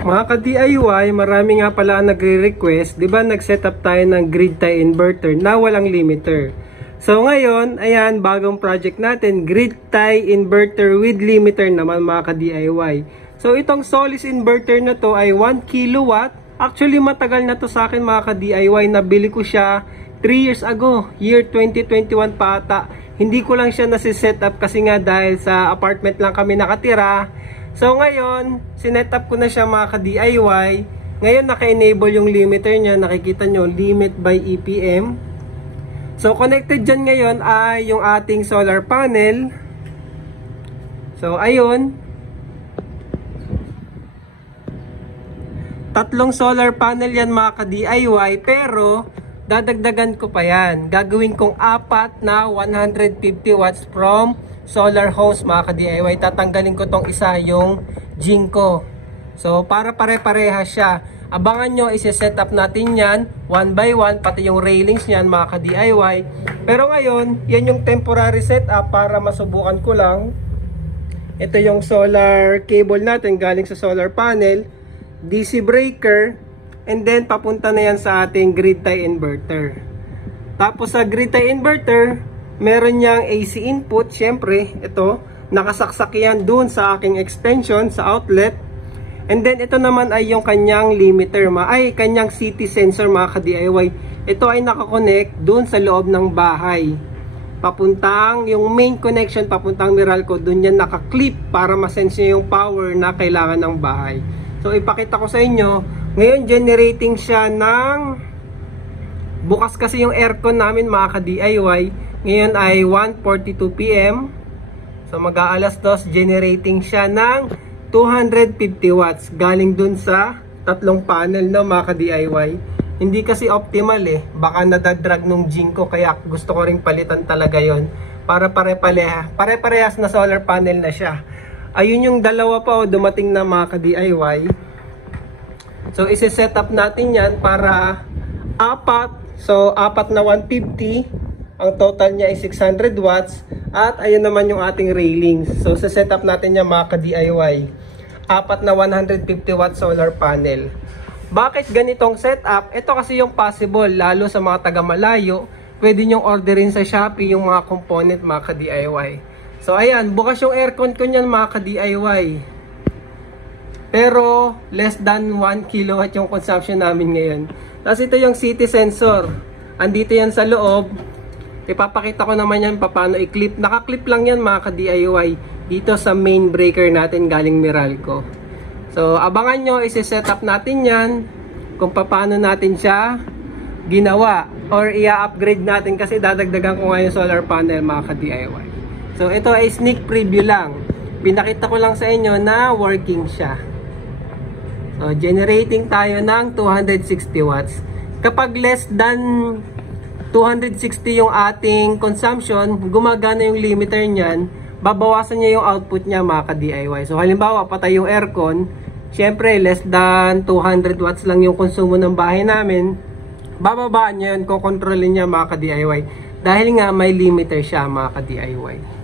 Mga ka-DIY, marami nga pala nagre-request, 'di ba? Nag-set up tayo ng grid tie inverter na walang limiter. So ngayon, ayan, bagong project natin, grid tie inverter with limiter naman mga ka-DIY. So itong Solis inverter na to ay 1 kilowatt. Actually matagal na to sa akin mga ka-DIY, nabili ko siya 3 years ago, year 2021 pa ata. Hindi ko lang siya nasi-set up kasi nga dahil sa apartment lang kami nakatira. So ngayon, sinet up ko na siya mga ka-DIY. Ngayon naka-enable yung limiter niya. Nakikita nyo, limit by EPM. So connected dyan ngayon ay yung ating solar panel. So ayun. Tatlong solar panel yan mga ka-DIY. Pero dadagdagan ko pa yan. Gagawin kong 4 na 150 watts from solar hose mga ka-DIY. Tatanggalin ko tong isa, yung Jinko. So para pare-pareha siya. Abangan nyo, isi-set up natin yan 1 by 1, pati yung railings nyan mga ka-DIY. Pero ngayon, yan yung temporary setup para masubukan ko lang. Ito yung solar cable natin galing sa solar panel, DC breaker, and then papunta na yan sa ating grid tie inverter. Tapos sa grid tie inverter, meron niyang AC input. Syempre, ito, nakasaksak yan dun sa aking extension, sa outlet. And then, ito naman ay yung kanyang limiter, kanyang CT sensor mga ka-DIY. Ito ay nakakonect dun sa loob ng bahay. Papuntang, yung main connection, papuntang Meralco, dun yan nakaklip para masense niya yung power na kailangan ng bahay. So, ipakita ko sa inyo, ngayon generating siya ng, bukas kasi yung aircon namin mga ka-DIY. Ngayon ay 1:42 PM. So mag-aalas 2, generating siya ng 250 watts. Galing dun sa tatlong panel no mga ka-DIY. Hindi kasi optimal eh. Baka nadadrag nung Jinko, kaya gusto ko ring palitan talaga yon para pare-parehas na solar panel na siya. Ayun yung dalawa pa dumating na mga ka-DIY. So isi-set up natin yan para 4. So 4 na 150. Ang total niya ay 600 watts. At ayun naman yung ating railings. So sa setup natin niya mga ka-DIY, 4 na 150 watt solar panel. Bakit ganitong setup? Ito kasi yung possible, lalo sa mga taga malayo. Pwede nyong orderin sa Shopee yung mga component mga ka-DIY. So ayan, bukas yung aircon ko niyan mga ka-DIY. Pero less than 1 kilowatt yung consumption namin ngayon. Tapos ito yung CT sensor. Andito yan sa loob. Ipapakita ko naman yan paano i-clip. Naka-clip lang yan mga ka-DIY dito sa main breaker natin galing Meralco. So abangan nyo, isi-set up natin yan kung paano natin siya ginawa or i-upgrade natin kasi dadagdagan ko nga yung solar panel mga ka-DIY. So ito ay sneak preview lang. Pinakita ko lang sa inyo na working siya. So generating tayo ng 260 watts. Kapag less than 260 yung ating consumption, gumagana yung limiter niyan, babawasan niya yung output niya mga ka-DIY. So halimbawa, patay yung aircon, syempre less than 200 watts lang yung konsumo ng bahay namin, bababaan niya yun, kukontrolin niya mga ka-DIY. Dahil nga may limiter siya mga ka-DIY.